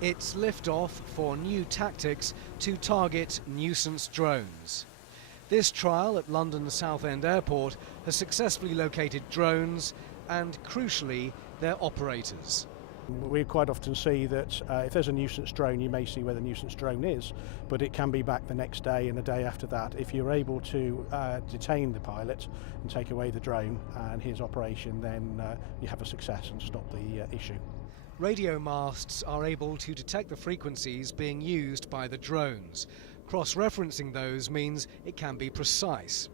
It's liftoff for new tactics to target nuisance drones. This trial at London Southend Airport has successfully located drones and, crucially, their operators. We quite often see that if there's a nuisance drone, you may see where the nuisance drone is, but it can be back the next day and the day after that. If you're able to detain the pilot and take away the drone and his operation, then you have a success and stop the issue. Radio masts are able to detect the frequencies being used by the drones. Cross-referencing those means it can be precise.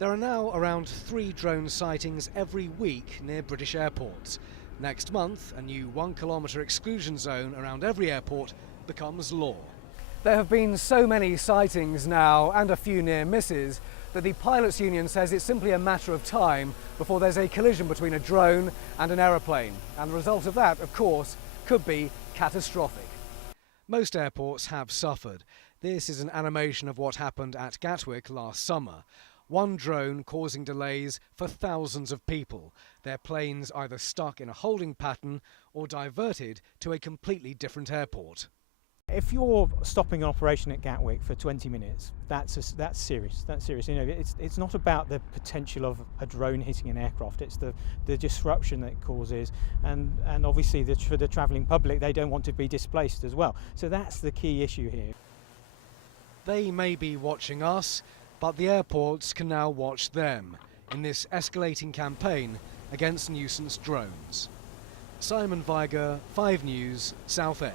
There are now around 3 drone sightings every week near British airports. Next month, a new 1-kilometre exclusion zone around every airport becomes law. There have been so many sightings now, and a few near misses, that the pilots' union says it's simply a matter of time before there's a collision between a drone and an aeroplane. And the result of that, of course, could be catastrophic. Most airports have suffered. This is an animation of what happened at Gatwick last summer. One drone causing delays for thousands of people, their planes either stuck in a holding pattern or diverted to a completely different airport. If you're stopping an operation at Gatwick for 20 minutes, that's serious. That's serious. You know, it's not about the potential of a drone hitting an aircraft. It's the disruption that it causes, and obviously for the travelling public, they don't want to be displaced as well. So that's the key issue here. They may be watching us, but the airports can now watch them in this escalating campaign against nuisance drones. Simon Viger, 5 News, Southend.